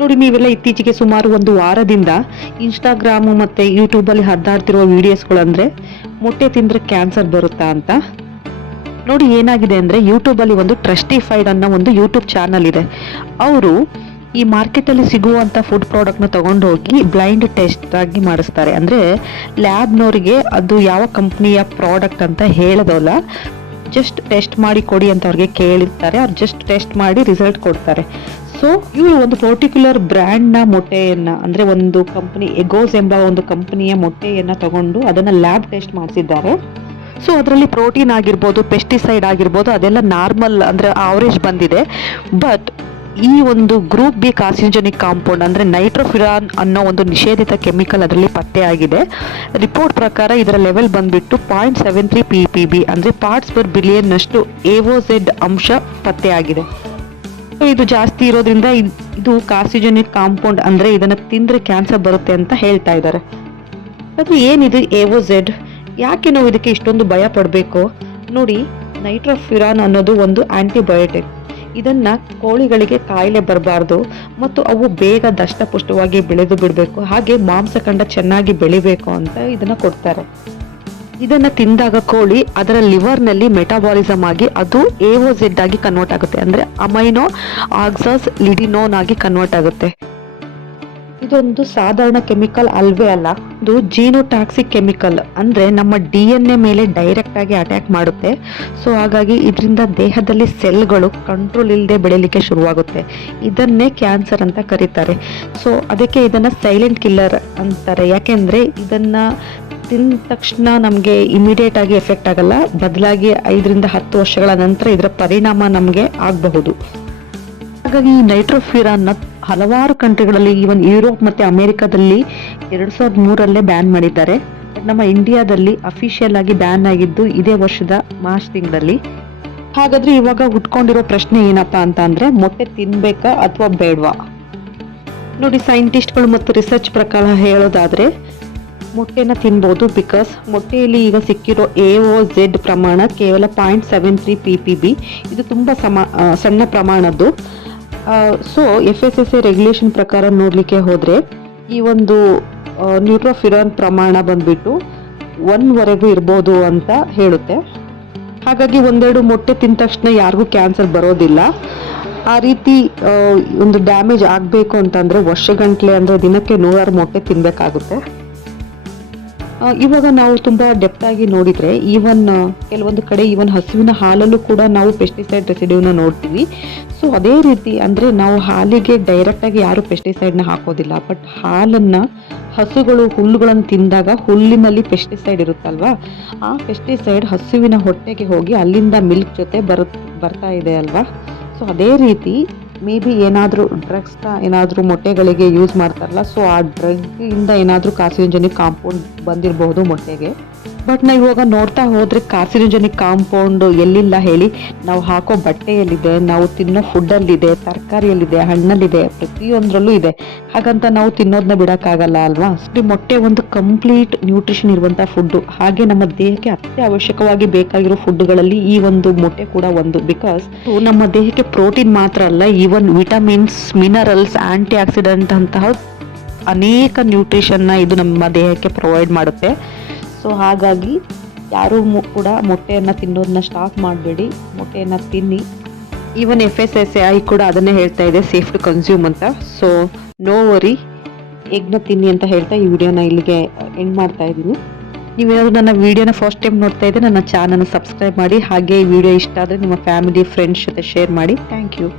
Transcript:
ನೋಡಿ, ನೀವೆಲ್ಲ ಇತ್ತೀಚೆಗೆ ಸುಮಾರು ಒಂದು ವಾರದಿಂದ ಇನ್ಸ್ಟಾಗ್ರಾಮ್ ಮತ್ತು ಯೂಟ್ಯೂಬಲ್ಲಿ ಹರಿದಾಡ್ತಿರುವ ವೀಡಿಯೋಸ್ಗಳಂದರೆ ಮೊಟ್ಟೆ ತಿಂದರೆ ಕ್ಯಾನ್ಸರ್ ಬರುತ್ತಾ ಅಂತ. ನೋಡಿ, ಏನಾಗಿದೆ ಅಂದರೆ ಯೂಟ್ಯೂಬಲ್ಲಿ ಒಂದು ಟ್ರಸ್ಟಿಫೈಡ್ ಅನ್ನೋ ಒಂದು ಯೂಟ್ಯೂಬ್ ಚಾನಲ್ ಇದೆ. ಅವರು ಈ ಮಾರ್ಕೆಟಲ್ಲಿ ಸಿಗುವಂಥ ಫುಡ್ ಪ್ರಾಡಕ್ಟ್ನ ತೊಗೊಂಡು ಹೋಗಿ ಬ್ಲೈಂಡ್ ಟೆಸ್ಟ್ ಆಗಿ ಮಾಡಿಸ್ತಾರೆ. ಅಂದರೆ ಲ್ಯಾಬ್ನವರಿಗೆ ಅದು ಯಾವ ಕಂಪ್ನಿಯ ಪ್ರಾಡಕ್ಟ್ ಅಂತ ಹೇಳೋದಲ್ಲ, ಜಸ್ಟ್ ಟೆಸ್ಟ್ ಮಾಡಿ ಕೊಡಿ ಅಂತ ಅವ್ರಿಗೆ ಕೇಳಿರ್ತಾರೆ. ಅವ್ರು ಜಸ್ಟ್ ಟೆಸ್ಟ್ ಮಾಡಿ ರಿಸಲ್ಟ್ ಕೊಡ್ತಾರೆ. ಸೊ ಇವರು ಒಂದು ಪರ್ಟಿಕ್ಯುಲರ್ ಬ್ರ್ಯಾಂಡ್ನ ಮೊಟ್ಟೆಯನ್ನು, ಅಂದರೆ ಒಂದು ಕಂಪ್ನಿ ಎಗೋಸ್ ಎಂಬ ಒಂದು ಕಂಪನಿಯ ಮೊಟ್ಟೆಯನ್ನು ತಗೊಂಡು ಅದನ್ನು ಲ್ಯಾಬ್ ಟೆಸ್ಟ್ ಮಾಡಿಸಿದ್ದಾರೆ. ಸೊ ಅದರಲ್ಲಿ ಪ್ರೋಟೀನ್ ಆಗಿರ್ಬೋದು, ಪೆಸ್ಟಿಸೈಡ್ ಆಗಿರ್ಬೋದು, ಅದೆಲ್ಲ ನಾರ್ಮಲ್ ಅಂದರೆ ಆವರೇಜ್ ಬಂದಿದೆ. ಬಟ್ ಈ ಒಂದು ಗ್ರೂಪ್ ಬಿ ಕಾರ್ಸಿನೋಜೆನಿಕ್ ಕಾಂಪೌಂಡ್ ಅಂದರೆ ನೈಟ್ರೋಫಿರಾನ್ ಅನ್ನೋ ಒಂದು ನಿಷೇಧಿತ ಕೆಮಿಕಲ್ ಅದರಲ್ಲಿ ಪತ್ತೆಯಾಗಿದೆ. ರಿಪೋರ್ಟ್ ಪ್ರಕಾರ ಇದರ ಲೆವೆಲ್ ಬಂದ್ಬಿಟ್ಟು 0.73 ppb ಅಂದರೆ ಪಾರ್ಟ್ಸ್ ಪರ್ ಬಿಲಿಯನ್ನಷ್ಟು ಎಒಝೆಡ್ ಅಂಶ ಪತ್ತೆಯಾಗಿದೆ. ಇದು ಜಾಸ್ತಿ ಇರೋದ್ರಿಂದ ಇದು ಕಾರ್ಸಿನೋಜೆನಿಕ್ ಕಾಂಪೌಂಡ್, ಅಂದರೆ ಇದನ್ನು ತಿಂದರೆ ಕ್ಯಾನ್ಸರ್ ಬರುತ್ತೆ ಅಂತ ಹೇಳ್ತಾ ಇದ್ದಾರೆ. ಅದು ಏನಿದು ಎಒಝೆಡ್, ಯಾಕೆ ನಾವು ಇದಕ್ಕೆ ಇಷ್ಟೊಂದು ಭಯ ಪಡಬೇಕು? ನೋಡಿ, ನೈಟ್ರೋಫಿರಾನ್ ಅನ್ನೋದು ಒಂದು ಆಂಟಿಬಯೋಟಿಕ್. ಇದನ್ನು ಕೋಳಿಗಳಿಗೆ ಕಾಯಿಲೆ ಬರಬಾರ್ದು ಮತ್ತು ಅವು ಬೇಗ ದಷ್ಟಪುಷ್ಟವಾಗಿ ಬೆಳೆದು ಬಿಡಬೇಕು, ಹಾಗೆ ಮಾಂಸಖಂಡ ಚೆನ್ನಾಗಿ ಬೆಳಿಬೇಕು ಅಂತ ಇದನ್ನು ಕೊಡ್ತಾರೆ. ಇದನ್ನು ತಿಂದಾಗ ಕೋಳಿ ಅದರ ಲಿವರ್ನಲ್ಲಿ ಮೆಟಾಬಾಲಿಸಮ್ ಆಗಿ ಅದು ಎಒಝೆಡ್ ಆಗಿ ಕನ್ವರ್ಟ್ ಆಗುತ್ತೆ, ಅಂದರೆ ಅಮೈನೋ ಆಕ್ಸಾಸ್ ಲಿಡಿನೋನ್ ಆಗಿ ಕನ್ವರ್ಟ್ ಆಗುತ್ತೆ. ಇದೊಂದು ಸಾಧಾರಣ ಕೆಮಿಕಲ್ ಅಲ್ವೇ ಅಲ್ಲ, ಇದು ಜೀನೋಟಾಕ್ಸಿಕ್ ಕೆಮಿಕಲ್, ಅಂದರೆ ನಮ್ಮ DNA ಮೇಲೆ ಡೈರೆಕ್ಟ್ ಆಗಿ ಅಟ್ಯಾಕ್ ಮಾಡುತ್ತೆ. ಸೊ ಹಾಗಾಗಿ ಇದರಿಂದ ದೇಹದಲ್ಲಿ ಸೆಲ್ಗಳು ಕಂಟ್ರೋಲ್ ಇಲ್ಲದೆ ಬೆಳೀಲಿಕ್ಕೆ ಶುರುವಾಗುತ್ತೆ. ಇದನ್ನೇ ಕ್ಯಾನ್ಸರ್ ಅಂತ ಕರೀತಾರೆ. ಸೊ ಅದಕ್ಕೆ ಇದನ್ನು ಸೈಲೆಂಟ್ ಕಿಲ್ಲರ್ ಅಂತಾರೆ. ಯಾಕೆಂದರೆ ಇದನ್ನು ತಿಂದ ತಕ್ಷಣ ನಮಗೆ ಇಮಿಡಿಯೇಟ್ ಆಗಿ ಎಫೆಕ್ಟ್ ಆಗಲ್ಲ, ಬದಲಾಗಿ 5 ರಿಂದ 10 ವರ್ಷಗಳ ನಂತರ ಇದರ ಪರಿಣಾಮ ನಮಗೆ ಆಗಬಹುದು. ಹಾಗಾಗಿ ಈ ನೈಟ್ರೋಫಿರಾನ್ನ ಹಲವಾರು ಕಂಟ್ರಿಗಳಲ್ಲಿ, ಈವನ್ ಯುರೋಪ್ ಮತ್ತು ಅಮೆರಿಕಾದಲ್ಲಿ 2003ರಲ್ಲೇ ಬ್ಯಾನ್ ಮಾಡಿದ್ದಾರೆ. ಬಟ್ ನಮ್ಮ ಇಂಡಿಯಾದಲ್ಲಿ ಅಫಿಷಿಯಲ್ ಆಗಿ ಬ್ಯಾನ್ ಆಗಿದ್ದು ಇದೇ ವರ್ಷದ ಮಾರ್ಚ್ ತಿಂಗಳಲ್ಲಿ. ಹಾಗಾದ್ರೆ ಇವಾಗ ಹುಟ್ಕೊಂಡಿರೋ ಪ್ರಶ್ನೆ ಏನಪ್ಪಾ ಅಂತ ಅಂದರೆ, ಮೊಟ್ಟೆ ತಿನ್ಬೇಕಾ ಅಥವಾ ಬೇಡವಾ? ನೋಡಿ, ಸೈಂಟಿಸ್ಟ್ಗಳು ಮತ್ತು ರಿಸರ್ಚ್ ಪ್ರಕಾರ ಹೇಳೋದಾದರೆ ಮೊಟ್ಟೆನ ತಿನ್ಬೋದು. ಬಿಕಾಸ್ ಮೊಟ್ಟೆಯಲ್ಲಿ ಈಗ ಸಿಕ್ಕಿರೋ ಎಒಝೆಡ್ ಪ್ರಮಾಣ ಕೇವಲ 0.73 ppb. ಇದು ತುಂಬ ಸಣ್ಣ ಪ್ರಮಾಣದ್ದು. ಸೊ FSSAI ರೆಗ್ಯುಲೇಷನ್ ಪ್ರಕಾರ ನೋಡಲಿಕ್ಕೆ ಹೋದರೆ ಈ ಒಂದು ನ್ಯೂಟ್ರೋಫಿರಾನ್ ಪ್ರಮಾಣ ಬಂದ್ಬಿಟ್ಟು 1ವರೆಗೂ ಇರ್ಬೋದು ಅಂತ ಹೇಳುತ್ತೆ. ಹಾಗಾಗಿ ಒಂದೆರಡು ಮೊಟ್ಟೆ ತಿಂದ ತಕ್ಷಣ ಯಾರಿಗೂ ಕ್ಯಾನ್ಸರ್ ಬರೋದಿಲ್ಲ. ಆ ರೀತಿ ಒಂದು ಡ್ಯಾಮೇಜ್ ಆಗಬೇಕು ಅಂತಂದರೆ ವರ್ಷಗಂಟ್ಲೆ, ಅಂದರೆ ದಿನಕ್ಕೆ 100 ಮೊಟ್ಟೆ ತಿನ್ನಬೇಕಾಗುತ್ತೆ. ಇವಾಗ ನಾವು ತುಂಬ ಡೆಪ್ತಾಗಿ ನೋಡಿದರೆ ಈವನ್ ಕೆಲವೊಂದು ಕಡೆ ಈವನ್ ಹಸುವಿನ ಹಾಲಲ್ಲೂ ಕೂಡ ನಾವು ಪೆಸ್ಟಿಸೈಡ್ ರೆಸಿಡ್ಯೂನ ನೋಡ್ತೀವಿ. ಸೊ ಅದೇ ರೀತಿ ಅಂದರೆ ನಾವು ಹಾಲಿಗೆ ಡೈರೆಕ್ಟಾಗಿ ಯಾರು ಪೆಸ್ಟಿಸೈಡ್ನ ಹಾಕೋದಿಲ್ಲ. ಬಟ್ ಹಾಲನ್ನು ಹಸುಗಳು ಹುಲ್ಲುಗಳನ್ನು ತಿಂದಾಗ ಹುಲ್ಲಿನಲ್ಲಿ ಪೆಸ್ಟಿಸೈಡ್ ಇರುತ್ತಲ್ವಾ, ಆ ಪೆಸ್ಟಿಸೈಡ್ ಹಸುವಿನ ಹೊಟ್ಟೆಗೆ ಹೋಗಿ ಅಲ್ಲಿಂದ ಮಿಲ್ಕ್ ಜೊತೆ ಬರ್ತಾ ಇದೆ ಅಲ್ವಾ. ಸೊ ಅದೇ ರೀತಿ ಮೇ ಬಿ ಏನಾದರೂ ಡ್ರಗ್ಸ್ನ ಏನಾದರೂ ಮೊಟ್ಟೆಗಳಿಗೆ ಯೂಸ್ ಮಾಡ್ತಾರಲ್ಲ, ಸೊ ಆ ಡ್ರಗ್ಗಿಂದ ಏನಾದರೂ ಕಾರ್ಸಿನೋಜೆನಿಕ್ ಕಾಂಪೌಂಡ್ ಬಂದಿರಬಹುದು ಮೊಟ್ಟೆಗೆ. ಬಟ್ ನಾವು ಇವಾಗ ನೋಡ್ತಾ ಹೋದರೆ ಕಾರ್ಸಿನೋಜೆನಿಕ್ ಕಾಂಪೌಂಡ್ ಎಲ್ಲಿಲ್ಲ ಹೇಳಿ? ನಾವು ಹಾಕೋ ಬಟ್ಟೆಯಲ್ಲಿದೆ, ನಾವು ತಿನ್ನೋ ಫುಡ್ಡಲ್ಲಿದೆ, ತರಕಾರಿಯಲ್ಲಿದೆ, ಹಣ್ಣಲ್ಲಿದೆ, ಪ್ರತಿಯೊಂದರಲ್ಲೂ ಇದೆ. ಹಾಗಂತ ನಾವು ತಿನ್ನೋದನ್ನ ಬಿಡೋಕ್ಕಾಗಲ್ಲ ಅಲ್ವಾ. ಮೊಟ್ಟೆ ಒಂದು ಕಂಪ್ಲೀಟ್ ನ್ಯೂಟ್ರಿಷನ್ ಇರುವಂಥ ಫುಡ್ಡು. ಹಾಗೆ ನಮ್ಮ ದೇಹಕ್ಕೆ ಅತ್ಯವಶ್ಯಕವಾಗಿ ಬೇಕಾಗಿರೋ ಫುಡ್ಗಳಲ್ಲಿ ಈ ಒಂದು ಮೊಟ್ಟೆ ಕೂಡ ಒಂದು. ಬಿಕಾಸ್ ನಮ್ಮ ದೇಹಕ್ಕೆ ಪ್ರೋಟೀನ್ ಮಾತ್ರ ಅಲ್ಲ, even vitamins, minerals, antioxidant ಅಂತಹ ಅನೇಕ ನ್ಯೂಟ್ರಿಷನ್ನ ಇದು ನಮ್ಮ ದೇಹಕ್ಕೆ ಪ್ರೊವೈಡ್ ಮಾಡುತ್ತೆ. ಸೊ ಹಾಗಾಗಿ ಯಾರೂ ಕೂಡ ಮೊಟ್ಟೆಯನ್ನು ತಿನ್ನೋದನ್ನ ಸ್ಟಾಪ್ ಮಾಡಬೇಡಿ, ಮೊಟ್ಟೆಯನ್ನು ತಿನ್ನಿ. ಈವನ್ FSSAI ಕೂಡ ಅದನ್ನೇ ಹೇಳ್ತಾ ಇದೆ, ಸೇಫ್ ಟು ಕನ್ಸ್ಯೂಮ್ ಅಂತ. ಸೊ ನೋ ವರಿ, ಎಗ್ನ ತಿನ್ನಿ ಅಂತ ಹೇಳ್ತಾ ಈ ವಿಡಿಯೋನ ಇಲ್ಲಿಗೆ ಎಂಡ್ ಮಾಡ್ತಾ ಇದ್ದೀನಿ. ನೀವೇನಾದರೂ ನನ್ನ ವಿಡಿಯೋನ ಫಸ್ಟ್ ಟೈಮ್ ನೋಡ್ತಾ ಇದ್ದರೆ ನನ್ನ ಚಾನಲ್ನ ಸಬ್ಸ್ಕ್ರೈಬ್ ಮಾಡಿ. ಹಾಗೆ ಈ ವಿಡಿಯೋ ಇಷ್ಟ ಆದರೆ ನಿಮ್ಮ ಫ್ಯಾಮಿಲಿ ಫ್ರೆಂಡ್ಸ್ ಜೊತೆ ಶೇರ್ ಮಾಡಿ. Thank you.